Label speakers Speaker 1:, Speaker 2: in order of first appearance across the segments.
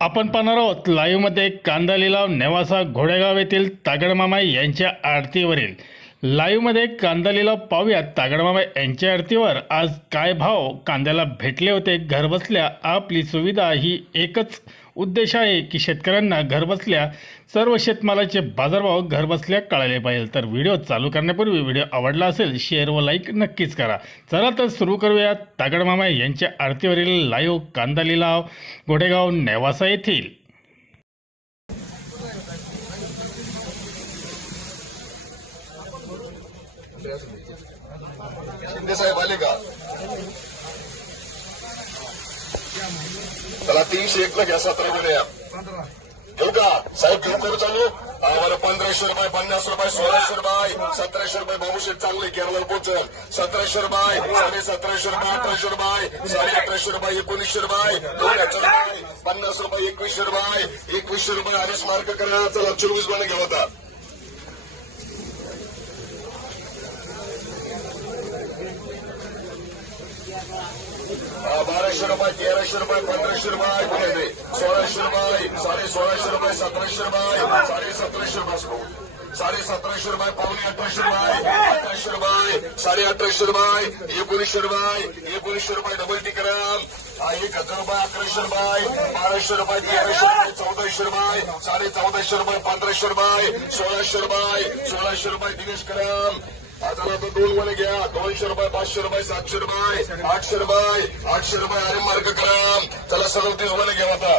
Speaker 1: आपण पाहणार आहोत लाईव्हमध्ये कांदा लिलाव नेवासा घोडेगाव येथील तागडमामा यांच्या आरतीवरील. लाईव्हमध्ये कांदालीला पाहूयात. तागडमामा यांच्या आरतीवर आज काय भाव कांद्याला भेटले होते? घरबसल्या आपली सुविधा ही एकच उद्देश आहे की शेतकऱ्यांना घरबसल्या सर्व शेतमालाचे बाजारभाव घरबसल्या कळाले पाहिजे. तर व्हिडिओ चालू करण्यापूर्वी व्हिडिओ आवडला असेल शेअर व लाईक नक्कीच करा. चला तर सुरू करूया तागडमामा यांच्या आरतीवरील लाईव्ह कांदा लिलाव गोडेगाव नेवासा येथील.
Speaker 2: शिंदे साहेब आले का? त्याला तीनशे एकला घ्या सतरा गुन्हे घेऊ का? साहेब घेऊ करू चालू? आम्हाला पंधराशे रुपये पन्नास रुपये सोळाशे रुपये सतराशे रुपये बाबूशेठ चांगले केरळ पोचल सतराशे रुपये साडे सतराशे रुपये अठराशे रुपये साडे अठराशे रुपये एकोणीसशे रुपये दोन हजार रुपये पन्नास रुपये एकवीसशे रुपये एकवीसशे रुपये आधीच मार्क करायला चला चोवीस गुन्हे घेऊ आता. बाराशे रुपये तेराशे रुपये पंधराशे रुपये पुणे सोळाशे रुपये साडे सोळाशे रुपये सतराशे रुपये साडे सतराशे रुपये साडे सतराशे रुपये पावणे अठराशे रुपये अठराशे रुपये साडे अठराशे रुपये एकोणीसशे रुपये एकोणीसशे रुपये डबल टिकराम एक हजार रुपये अकराशे रुपये बाराशे रुपये तेराशे रुपये चौदाशे रुपये साडे चौदाशे रुपये पंधराशे रुपये सोळाशे रुपये सोळाशे रुपये दिनेश कराम आता दोन घ्या दोनशे रुपये पाचशे रुपये सातशे रुपये आठशे रुपये आठशे रुपये अरे मार्ग करा चला सदोतीस वन घ्या आता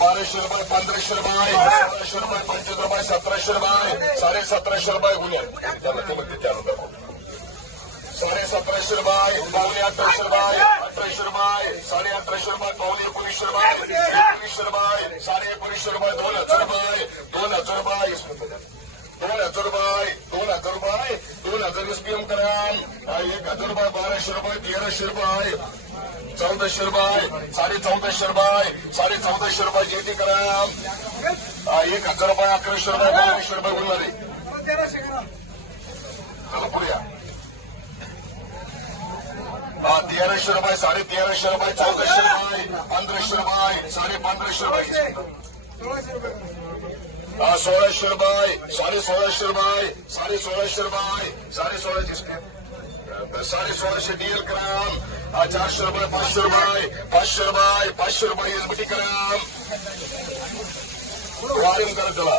Speaker 2: बाराशे रुपये पंधराशे रुपये सोळाशे रुपये पंचवीस रुपये सतराशे रुपये साडे सतराशे रुपये गुन्हे त्याला ते त्यानंतर साडे सतराशे रुपये पावणे अठराशे रुपये अठराशे रुपये साडे अठराशे रुपये पावणे एकोणीसशे रुपये एकोणीसशे रुपये साडे एकोणीसशे रुपये दोन हजार रुपये दोन हजार रुपये दोन हजार रुपये दोन हजार रुपये दोन हजार एसपीएम करा हा, एक हजार रुपये बाराशे रुपये तेराशे रुपये चौदाशे रुपये साडे चौदाशे रुपये साडे चौदाशे रुपये जेटी करा हा, एक हजार रुपये अकराशे रुपये बावीसशे रुपये बोलणारे हा, तेराशे रुपये साडे तेराशे रुपये चौदाशे रुपये पंधराशे रुपये साडे पंधराशे रुपये हा, सोळाशे रुपये साडे सोळाशे रुपये साडे सोळाशे रुपये साडे सोळाशे स्पीड साडे सोळाशे डीएल ग्राम हा, चारशे रुपये पाचशे रुपये पाचशे रुपये पाचशे रुपये एसबीटी ग्राम वाढीव करा चला।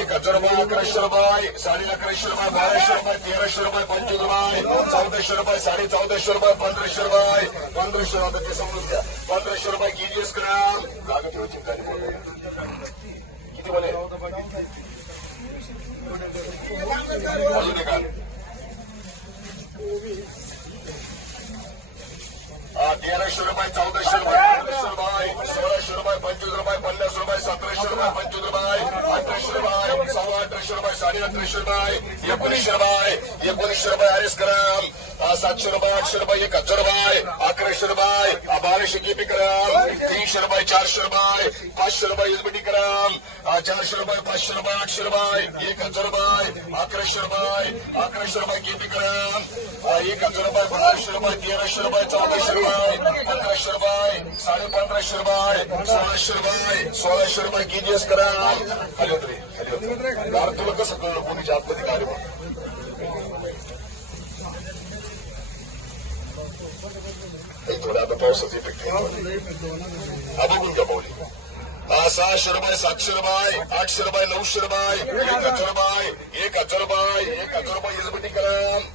Speaker 2: एक हज़ार रुपये अकराशे रुपये साडे अकराशे रुपये बाराशे रुपये तेराशे रुपये पंचवीस रुपये चौदाशे रुपये साडे चौदाशे रुपये बोलू हा, तेराशे रुपये चौदाशे रुपये पंधराशे रुपये सोळाशे रुपये पंचवीस रुपये पन्नास रुपये रुपये पंचवीस रुपये अठराशे रुपये सव्वा अठराशे रुपये साडे अठराशे रुपये एकोणीसशे रुपये एकोणीसशे रुपये ग्राम हा, सातशे रुपये आठशे रुपये एक हज़ार रुपये अकराशे रुपये हा, बाराशे केपी ग्राम तीनशे रुपये चारशे रुपये रुपये ग्राम चारशे रुपये पाचशे रुपये एक हज़ार रुपये अकराशे रुपये अकराशे रुपये केपी ग्राम एक हज़ार रुपये रुपये साडे पंधराशे रुपये सोळाशे रुपये सोळाशे रुपये केजीएस करा खाली होत रे खाली होत तुला कसं कळलं कोणीच्या आतमध्ये काय म्हणून थोडं आता पावसाचं इफेक्ट हा बघून घ्या पाऊली सहाशे रुपये सातशे रुपये आठशे रुपये नऊशे रुपये एक हजार रुपये एक हजार रुपये एक हजार रुपये एसबीटी करा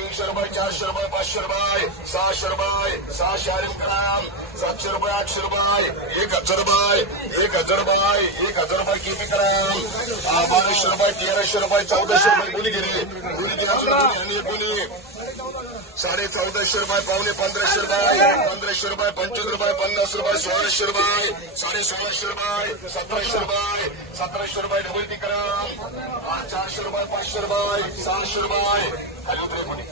Speaker 2: तीनशे रुपये चारशे रुपये पाँच रुपये सहाशे रुपये सहाशे आरिम ग्राम सातशे रुपये आठशे रुपये एक हज़ार रुपये एक हज़ार रुपये एक हज़ार रुपये किती ग्राम बाराशे रुपये तेराशे रुपये चौदाशे रुपये गुली गेले आणि गुली साडे चौदाशे रुपये पावणे पंधराशे रुपये पंधराशे रुपये पंचवीस रुपये पन्नास रुपये सोळाशे रुपये साडे सोळाशे रुपये सतराशे रुपये सतराशे रुपये डबल विक्रम करा चारशे रुपये पाचशे रुपये सहाशे रुपये खाली उतरा कोणी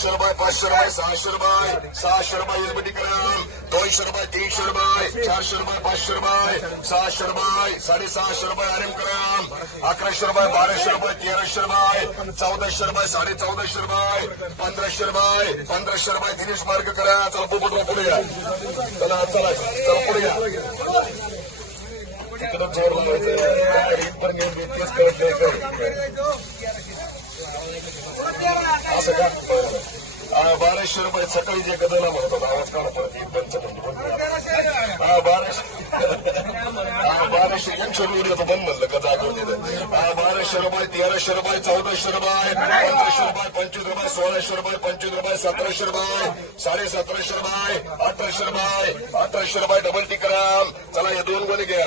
Speaker 2: चारशे रुपये पाचशे रुपये सहाशे रुपये सहाशे रुपये एलबीटी ग्राम दोनशे रुपये तीनशे रुपये चारशे रुपये पाचशे रुपये सहाशे रुपये साडेसहाशे रुपये आरएम ग्राम अकराशे रुपये बाराशे रुपये तेराशे रुपये चौदाशे रुपये साडे चौदाशे रुपये पंधराशे रुपये पंधराशे रुपये दिनेश मार्ग करा। चला पोपटराव पुढे या चला चला चला पुढे हा, बाराशे रुपये सकाळी जे गदला म्हणतात आवाज़ काढा परत एक पंच हा बाराशे हा बाराशे यांच्या व्हिडिओचं बंद म्हणलं का जागो तिथं हा बाराशे रुपये तेराशे रुपये चौदाशे रुपये पंधराशे रुपये पंचवीस रुपये सोळाशे रुपये पंचवीस रुपये सतराशे रुपये साडे सतराशे रुपये अठराशे रुपये अठराशे रुपये डबल टिकराम चला हे दोन गोणे घ्या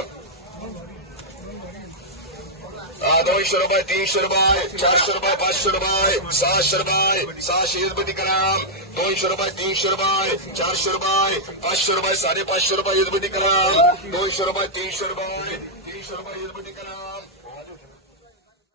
Speaker 2: हा, दोनशे रुपये तीनशे सौ चारशे रुपये सौ रुपए सहाशे सौ सहाशे युजबती सौ दोनशे रुपये तीनशे रुपये चारशे पाँच पाचशे रुपये साडेपाचशे रुपये युजबती कराम दोनशे रुपये तीन रुपये तीनशे रुपये युजबती कराम